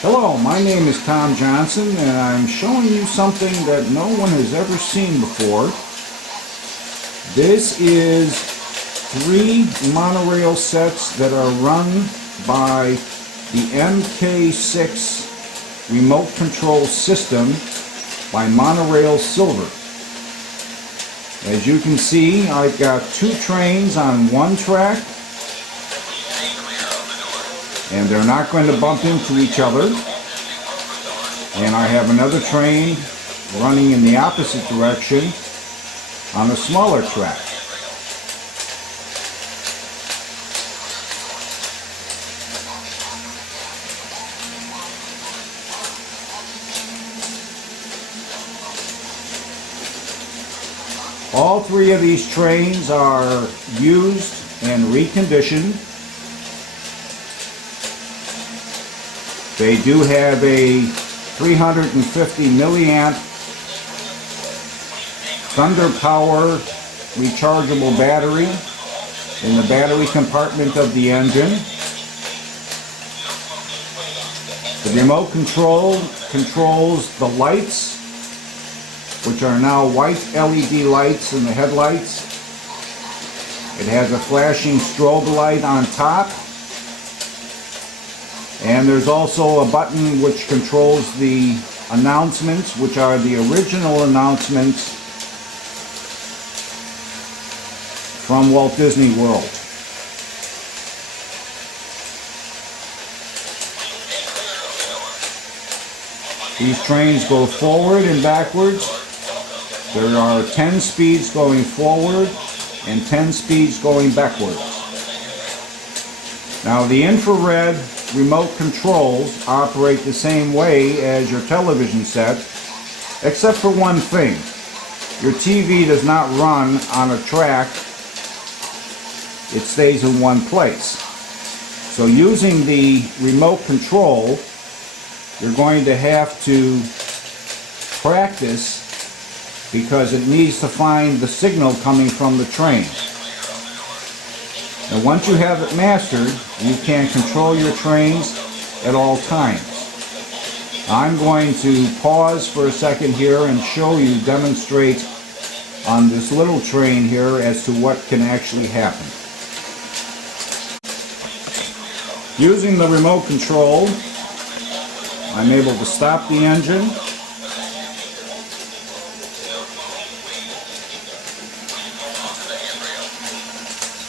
Hello, my name is Tom Johnson and I'm showing you something that no one has ever seen before. This is 3 monorail sets that are run by the MK6 remote control system by Monorail Silver. As you can see, I've got 2 trains on one track, and they're not going to bump into each other. And I have another train running in the opposite direction on a smaller track. All 3 of these trains are used and reconditioned. They do have a 350 milliamp Thunder Power rechargeable battery in the battery compartment of the engine. The remote control controls the lights, which are now white LED lights in the headlights. It has a flashing strobe light on top. And there's also a button which controls the announcements, which are the original announcements from Walt Disney World. These trains go forward and backwards. There are 10 speeds going forward and 10 speeds going backwards. Now the infrared remote controls operate the same way as your television set, except for one thing. Your TV does not run on a track, it stays in one place. So using the remote control, you're going to have to practice because it needs to find the signal coming from the train. And once you have it mastered, you can control your trains at all times. I'm going to pause for a second here and show you, demonstrate on this little train here as to what can actually happen. Using the remote control, I'm able to stop the engine,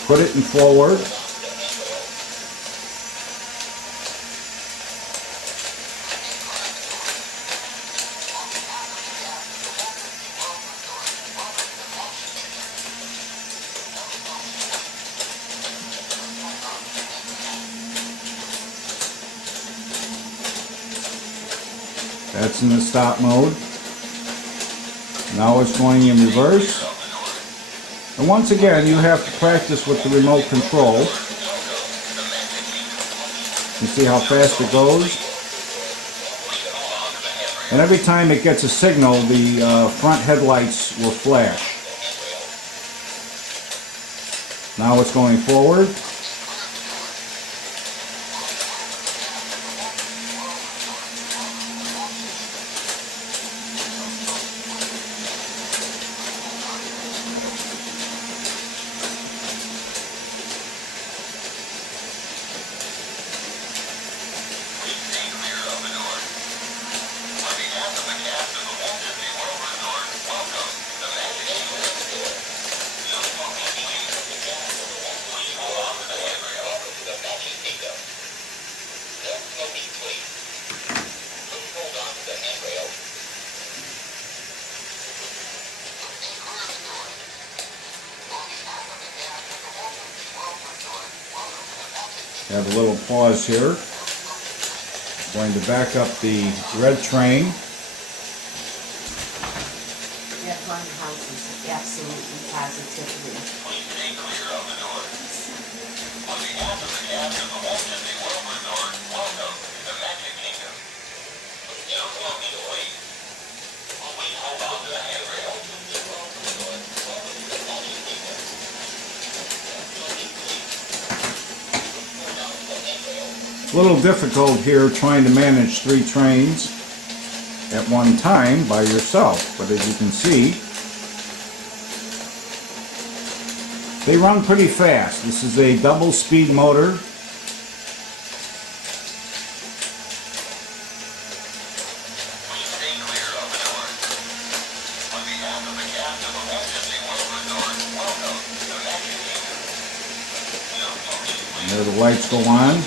put it in forward, that's in the stop mode. Now it's going in reverse. And once again, you have to practice with the remote control. You see how fast it goes? And every time it gets a signal, the front headlights will flash. Now it's going forward. Have a little pause here. Going to back up the red train. That one house is absolutely positively. Stay clear of the north. On behalf of the cast of the Walt Disney World Resort, welcome to the Magic Kingdom. No walking away. Always hold on to the handrail. A little difficult here trying to manage 3 trains at one time by yourself, but as you can see, they run pretty fast. This is a double speed motor. And there the lights go on.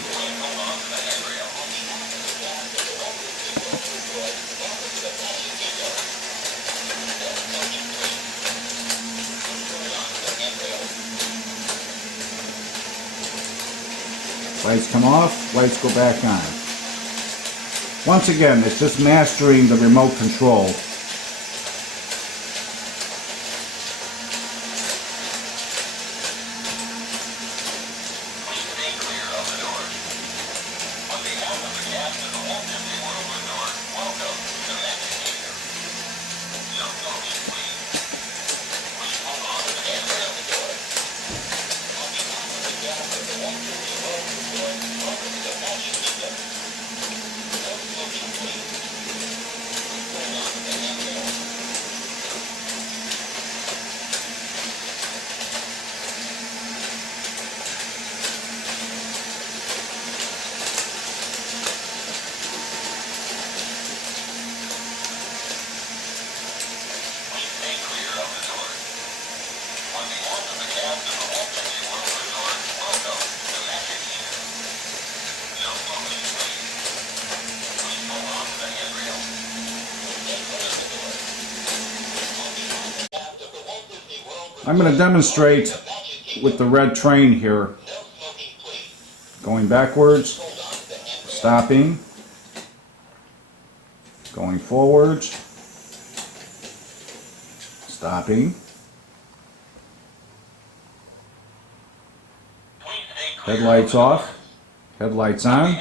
Lights come off, lights go back on. Once again, it's just mastering the remote control. I'm going to demonstrate with the red train here. Going backwards, stopping, going forwards, stopping, headlights off, headlights on,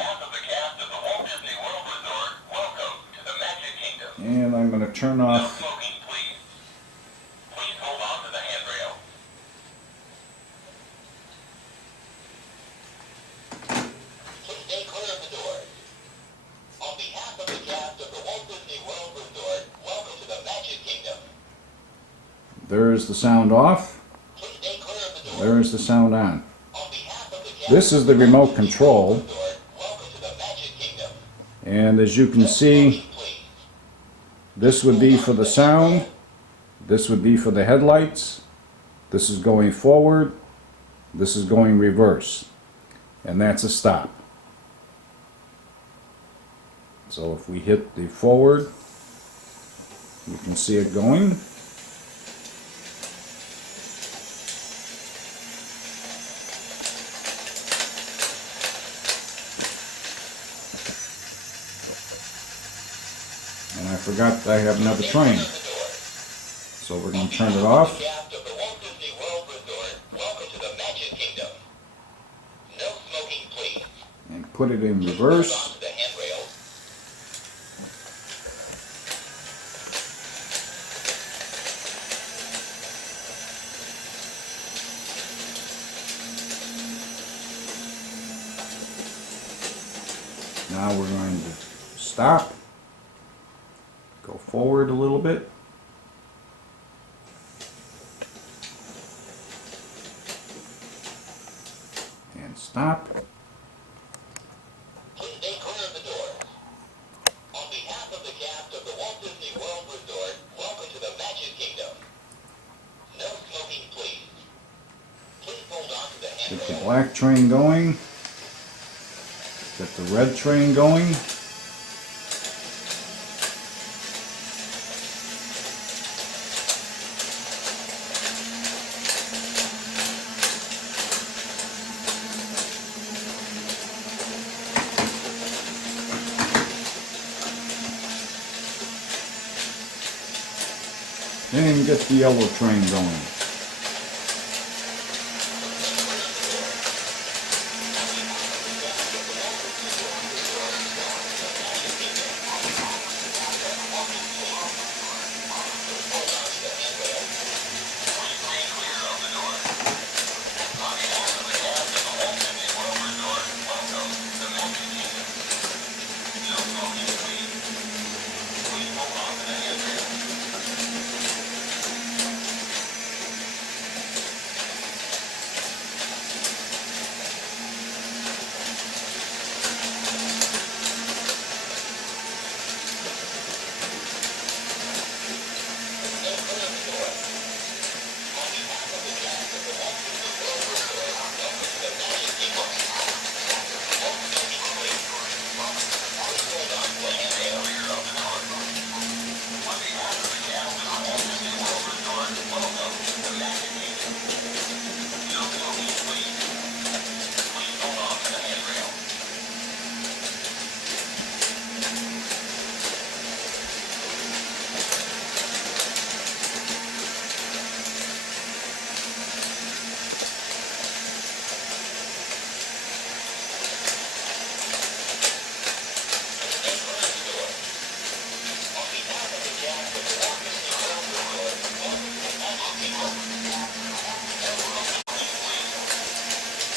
and I'm going to turn off . There's the sound off. There's the sound on. This is the remote control. And as you can see, this would be for the sound. This would be for the headlights. This is going forward. This is going reverse. And that's a stop. So if we hit the forward, you can see it going. And I forgot that I have another train. So we're going to turn it off. And put it in reverse. Now we're going to stop. Go forward a little bit. And stop. Please stay clear of the doors. On behalf of the cast of the Walt Disney World Resort, welcome to the Magic Kingdom. No smoking, please. Please hold on to the handrail. Get the black train going. Get the red train going. And get the yellow train going.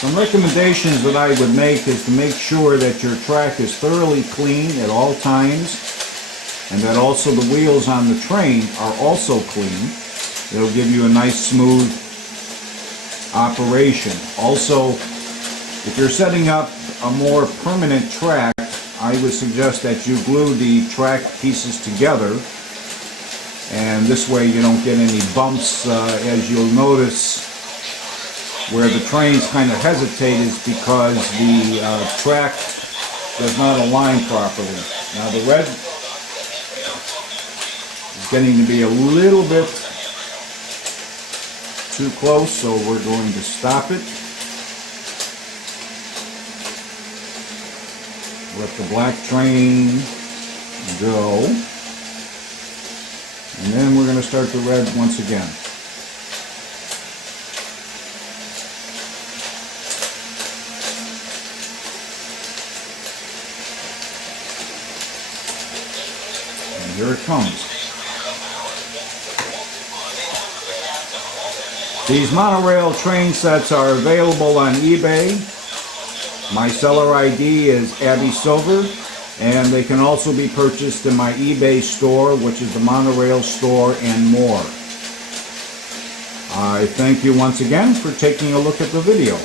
Some recommendations that I would make is to make sure that your track is thoroughly clean at all times, and that also the wheels on the train are also clean. It'll give you a nice smooth operation. Also, if you're setting up a more permanent track, I would suggest that you glue the track pieces together, and this way you don't get any bumps. As you'll notice, where the trains kind of hesitate is because the track does not align properly. Now the red is getting to be a little bit too close, so we're going to stop it. Let the black train go. And then we're going to start the red once again. And here it comes. These monorail train sets are available on eBay. My seller ID is Abby Silver, and they can also be purchased in my eBay store, which is the Monorail store, and more. I thank you once again for taking a look at the video.